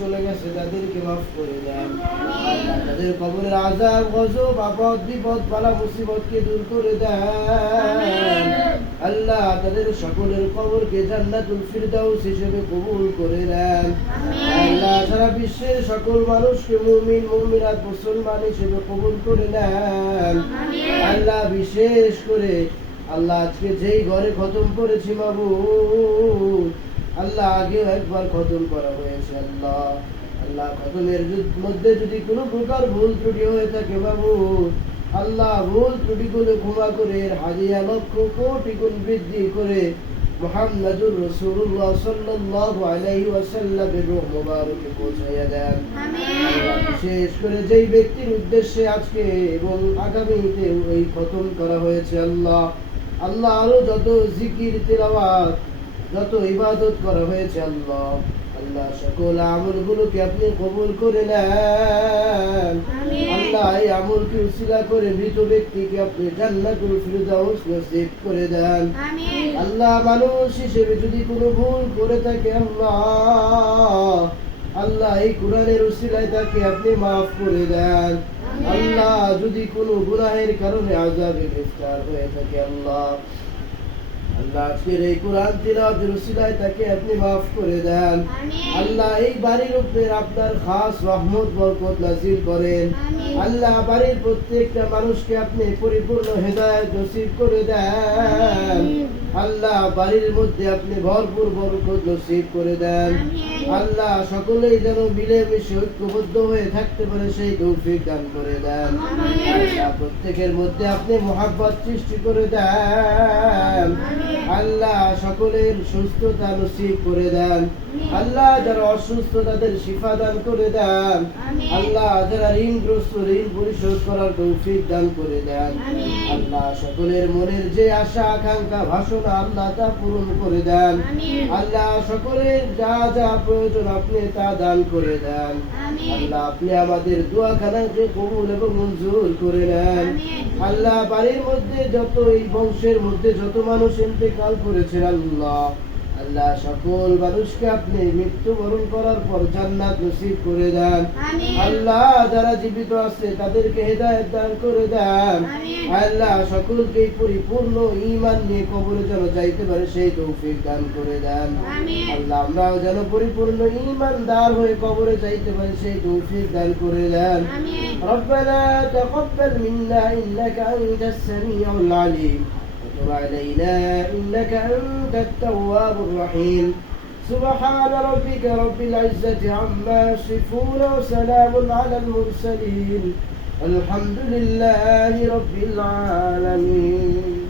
চলে গেছে, তাদেরকে মাফ করে দেন। তাদের কবরের আজাব গজব, আপদ, বিপদ, বালা, মুসিবতকে দূর করে দেন। আল্লাহ তাদের সকলের জান্নাতুল ফিরদাউস হিসেবে কবুল করে দেন আল্লাহ সারা বিশ্বের সকল মানুষকে মুমিন, মুমিনাত, মুসলমান হিসেবে কবুল করে নেন। আল্লাহ বিশেষ করে, আল্লাহ আজকে যেই ঘরে খতম করেছি মাবুদ আল্লাহ আগেও একবার খতম করা হয়েছে আল্লাহ। আল্লাহ খতমের মধ্যে যদি কোনো প্রকার ভুল ত্রুটি হয়ে থাকে মাবুদ আল্লাহ ভুল ত্রুটিগুলো ক্ষমা করে হাজিয়া লক্ষ কোটি গুণ বৃদ্ধি করে মোহাম্মদুর রসুল্লাহ সাল্লাল্লাহু আলাইহি ওয়াসাল্লামের রূহ মুবারকে পৌঁছাইয়া দেন। বিশেষ করে যেই ব্যক্তির উদ্দেশ্যে আজকে এবং আগামীতে ওই খতম করা হয়েছে আল্লাহ। আল্লাহ আরও যত জিকির তেলাওয়াত যত ইবাদত করা হয়েছে আল্লাহ আল্লাহ সকল আমলগুলোকে আপনি কবুল করে নেন। আল্লাহ এই আমলকে উসিলা করে মৃত ব্যক্তিকে আপনি জান্নাতুল ফিরদাউস নসিব করে দেন। আল্লাহ মানুষ হিসেবে যদি কোনো ভুল করে থাকে আল্লাহ আল্লাহ এই কোরআনের উসিলায় তাকে আপনি মাফ করে দেন। আল্লাহ যদি কোনো গুনাহের কারণে আজাবে গ্রেফতার হয়ে থাকে আল্লাহ আল্লাহ আজকের এই কোরআন তিলাওয়াতের উসিলায় তাকে আপনি মাফ করে দেন। আল্লাহ এই বাড়ির উপরে আপনার খাস রহমত বরকত নাজিল করেন। আল্লাহ বাড়ির প্রত্যেকটা মানুষকে আপনি পরিপূর্ণ হেদায়ত নসিব করে দেন। আল্লাহ বাড়ির মধ্যে আপনি ভরপুর বরকত নসিব করে দেন। আল্লাহ সকলেই যেন মিলেমিশে ঐক্যবদ্ধ হয়ে থাকতে পারে সেই তৌফিক দান করে দেন। আল্লাহ প্রত্যেকের মধ্যে আপনি মোহাব্বত সৃষ্টি করে দেন। আল্লাহ সকলের সুস্থতা নসিব করে দেন। আল্লাহ যারা অসুস্থ তাদের শিফা দান করে দেন। আল্লাহ যারা ঋণগ্রস্ত ঋণ পরিশোধ করার তৌফিক দান করে দেন। আল্লাহ সকলের মনের যে আশা আকাঙ্ক্ষা ভাষণা আল্লাহ তা পূরণ করে দেন। আল্লাহ সকলের যা যা প্রয়োজন আপনি তা দান করে দেন। আল্লাহ আপনি আমাদের দোয়াখানাকে কবুল এবং মঞ্জুর করে নেন। আল্লাহ বাড়ির মধ্যে যত এই বংশের মধ্যে যত মানুষ ইন্তেকাল করেছেন আল্লাহ আল্লাহ সকল মানুষকে আপনি মৃত্যুবরণ করার পর জান্নাত নসিব করে দেন আল্লাহ যারা জীবিত আছে তাদেরকে হেদায়েত দান করে দেন আল্লাহ সকলকে পরিপূর্ণ ঈমান নিয়ে কবরে যেন যাইতে পারে সেই তৌফিক দান করে দেন আল্লাহ আমরাও যেন পরিপূর্ণ ঈমানদার হয়ে কবরে যাইতে পারি সেই তৌফিক দান করে দেন ربنا تقبل منا إنك أنت السميع العليم وتب علينا إنك أنت التواب الرحيم. سبحان ربك رب العزة عما يصفون وسلام على المرسلين. الحمد لله رب العالمين.